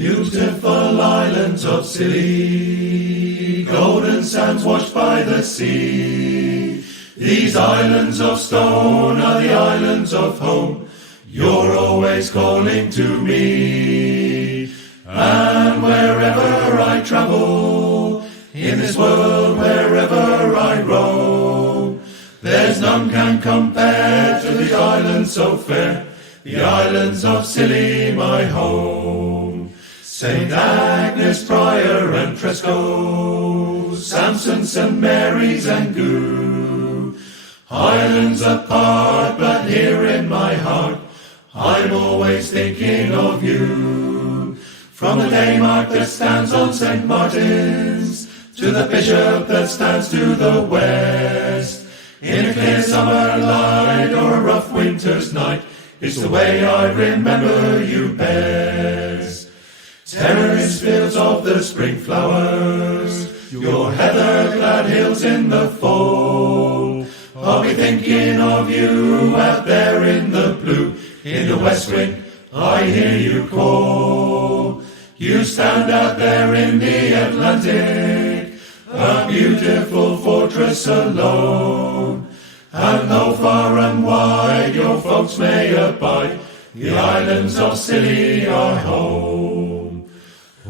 Beautiful islands of Scilly, golden sands washed by the sea. These islands of stone are the islands of home. You're always calling to me. And wherever I travel, in this world wherever I roam, there's none can compare to the islands so fair, the islands of Scilly, my home. St. Agnes, Prior and Tresco, Samson, St. Mary's and Goo. Islands apart, but here in my heart, I'm always thinking of you. From the Daymark that stands on St. Martin's, to the bishop that stands to the west, in a clear summer light or a rough winter's night, it's the way I remember you best. Terraced fields of the spring flowers, your heather-clad hills in the fall, I'll be thinking of you out there in the blue, in the west wind I hear you call. You stand out there in the Atlantic, a beautiful fortress alone, and though far and wide your folks may abide, the islands of Scilly are home.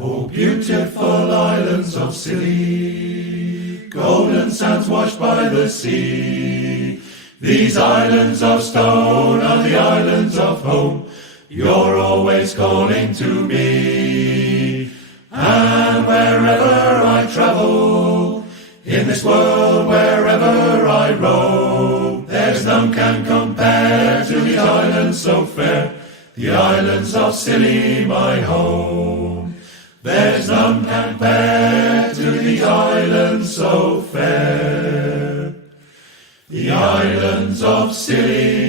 Oh, beautiful islands of Scilly, golden sands washed by the sea. These islands of stone are the islands of home. You're always calling to me. And wherever I travel, in this world wherever I roam, there's none can compare to the islands so fair, the islands of Scilly, my home. There's none can compare to the islands so fair, the islands of Scilly,